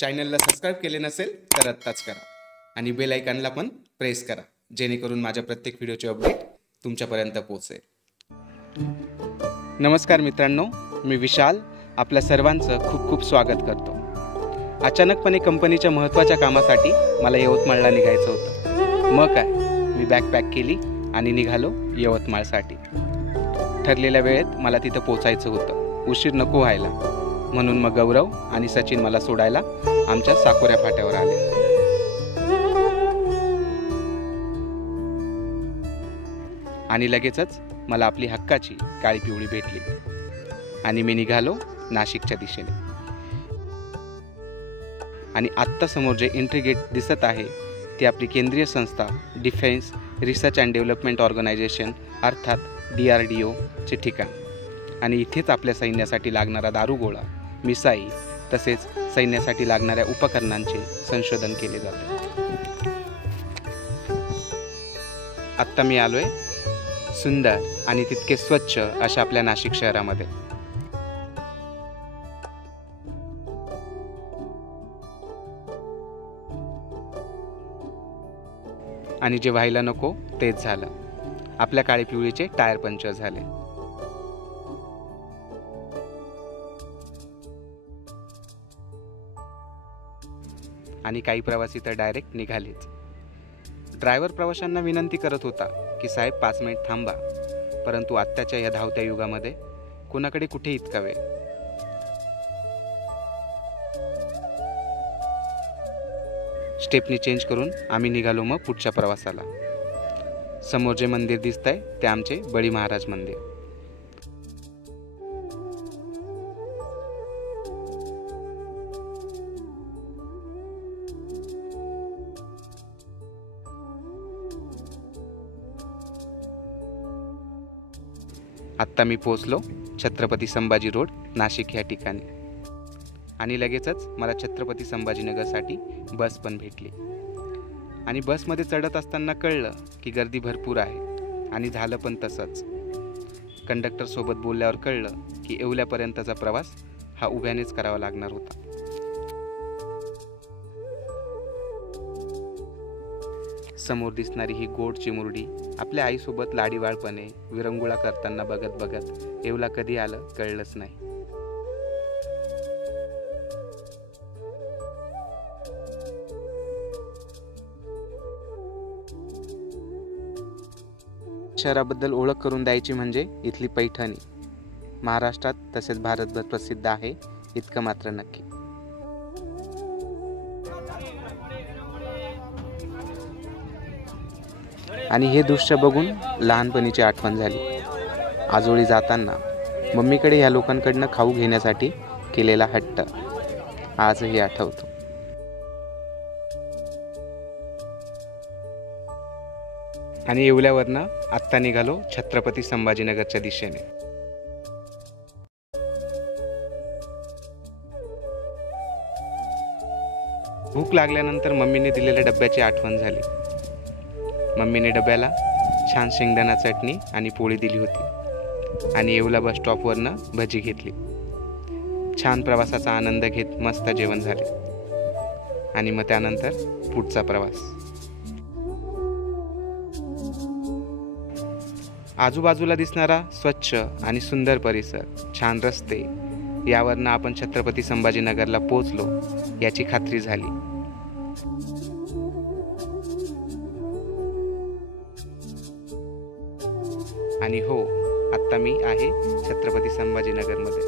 चॅनलला सबस्क्राईब केले नसेल तर आत्ताच करा आणि बेल आयकॉनला पण प्रेस करा, जेणेकरून माझ्या प्रत्येक व्हिडिओचे अपडेट तुमच्यापर्यंत पोहोचेल. नमस्कार मित्रांनो, मी विशाल आपल्या सर्वांचं खूप खूप स्वागत करतो. अचानकपणे कंपनीच्या महत्त्वाच्या कामासाठी मला यवतमाळला निघायचं होतं. मग काय, मी बॅग पॅक केली आणि निघालो यवतमाळसाठी. ठरलेल्या वेळेत मला तिथं पोचायचं होतं, उशीर नको व्हायला. म्हणून मग गौरव आणि सचिन मला सोडायला आमच्या साकोऱ्या फाट्यावर आले. आणि लगेचच मला आपली हक्काची काळी पिवळी भेटली आणि मी निघालो नाशिकच्या दिशेने. आणि आत्ता समोर जे एंट्री गेट दिसत आहे ती आपली केंद्रीय संस्था defence research and development organisation अर्थात DRDO चे ठिकाण. आणि इथेच आपल्या सैन्यासाठी लागणारा दारुगोळा, मिसाईल तसेच सैन्यासाठी लागणाऱ्या उपकरणांचे संशोधन केले जाते. आत्ता मी आलोय सुंदर आणि तितके स्वच्छ अशा आपल्या नाशिक शहरामध्ये. आणि जे व्हायला नको तेच झालं. आपल्या काळी पिवळीचे टायर पंक्चर झाले. आणि काही प्रवासी तर डायरेक्ट निघालेच. ड्रायव्हर प्रवाशांना विनंती करत होता की साहेब 5 मिनिट थांबा, परंतु आत्ताच्या या धावत्या युगामध्ये कोणाकडे कुठे इतका वेळ. स्टेपनी चेंज करून आम्ही निघालो मग पुढच्या प्रवासाला. समोर जे मंदिर दिसतंय ते आमचे बळी महाराज मंदिर. आत्ता मी पोहोचलो छत्रपती संभाजी रोड नाशिक ह्या ठिकाणी. आणि लगेचच मला छत्रपती संभाजीनगरसाठी बस पण भेटली. आणि बसमध्ये चढत असताना कळलं की गर्दी भरपूर आहे. आणि झालं पण तसंच. कंडक्टरसोबत बोलल्यावर कळलं की येवल्यापर्यंतचा प्रवास हा उभ्यानेच करावा लागणार होता. समोर दिसणारी ही गोड चिमुरडी आपल्या आईसोबत लाडीवाळपणे विरंगुळा करताना बघत बघत येवला कधी आलं कळलंच नाही. शहराबद्दल ओळख करून द्यायची म्हणजे इथली पैठणी महाराष्ट्रात तसेच भारतभर प्रसिद्ध आहे इतकं मात्र नक्की. आणि हे दृश्य बघून लहानपणीची आठवण झाली. आजोळी जाताना मम्मीकडे ह्या लोकांकडनं खाऊ घेण्यासाठी केलेला हट्ट आजही आठवतो. आणि येवल्यावरनं आत्ता निघालो छत्रपती संभाजीनगरच्या दिशेने. भूक लागल्यानंतर मम्मीने दिलेल्या डब्याची आठवण झाली. मम्मीने डब्याला छान शेंगदाणा चटणी आणि पोळी दिली होती. आणि येवला बस स्टॉपवरनं भजी घेतली. छान प्रवासाचा आनंद घेत मस्त जेवण झाले. आणि मग त्यानंतर पुढचा प्रवास. आजूबाजूला दिसणारा स्वच्छ आणि सुंदर परिसर, छान रस्ते यावरनं आपण छत्रपती संभाजीनगरला पोहोचलो याची खात्री झाली. आणि हो, आत्ता मी आहे छत्रपती संभाजीनगरमध्ये.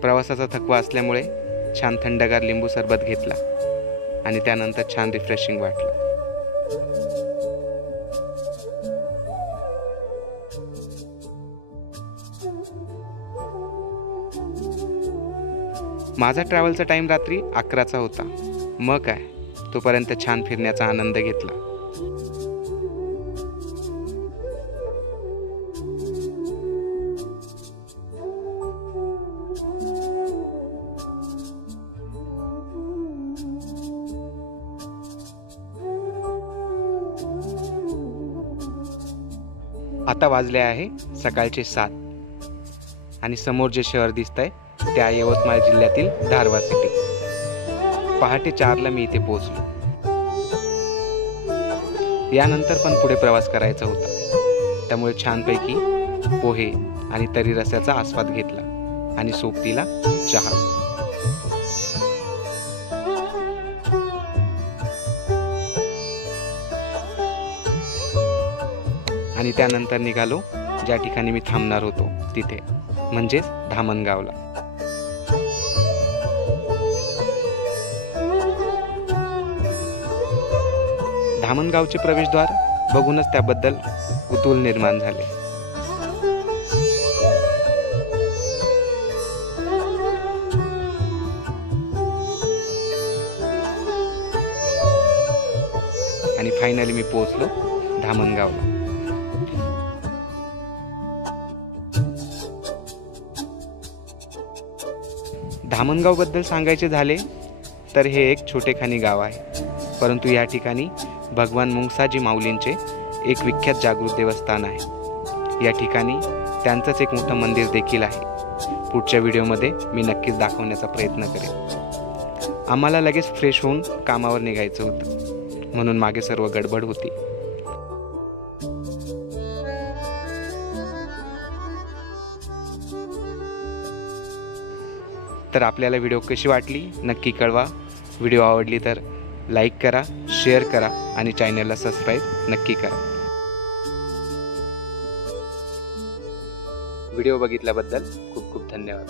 प्रवासाचा थकवा असल्यामुळे छान थंडगार लिंबू सरबत घेतला आणि त्यानंतर छान रिफ्रेशिंग वाटलं. माझा ट्रॅव्हलचा टाइम रात्री 11चा होता. मग काय, तोपर्यंत छान फिरण्याचा आनंद घेतला. आता वाजले आहे सकाळचे 7 आणि समोर जे शहर दिसतंय ते आहे यवतमाळ जिल्ह्यातील धारवा सिटी. पहाटे 4ला मी इथे पोहोचलो. यानंतर पण पुढे प्रवास करायचा होता, त्यामुळे छानपैकी पोहे आणि तरी रस्याचा आस्वाद घेतला आणि सोबतीला चहा. आणि त्यानंतर निघालो ज्या ठिकाणी मी थांबणार होतो तिथे, म्हणजेच धामणगावला. धामणगावचे प्रवेशद्वार बघूनच त्याबद्दल कुतूहल निर्माण झाले. आणि फायनली मी पोहोचलो धामणगावला. धामणगाव बद्दल सांगायचे झाले तर हे एक छोटेखानी गाव आहे, परंतु या ठिकाणी भगवान मुंगसाजी माऊलींचे एक विख्यात जागृत देवस्थान आहे. या ठिकाणी त्यांचंच एक मोठं मंदिर देखील आहे. पुढच्या व्हिडिओमध्ये मी नक्कीच दाखवण्याचा प्रयत्न करेन. आम्हाला लगेच फ्रेश होऊन कामावर निघायचं होतं, म्हणून मागे सर्व गडबड होती. तर आपल्याला व्हिडिओ कशी वाटली नक्की कळवा. व्हिडिओ आवडली तर लाईक करा, शेअर करा आणि चॅनलला सबस्क्राईब नक्की करा. व्हिडिओ बघितल्याबद्दल खूप खूप धन्यवाद.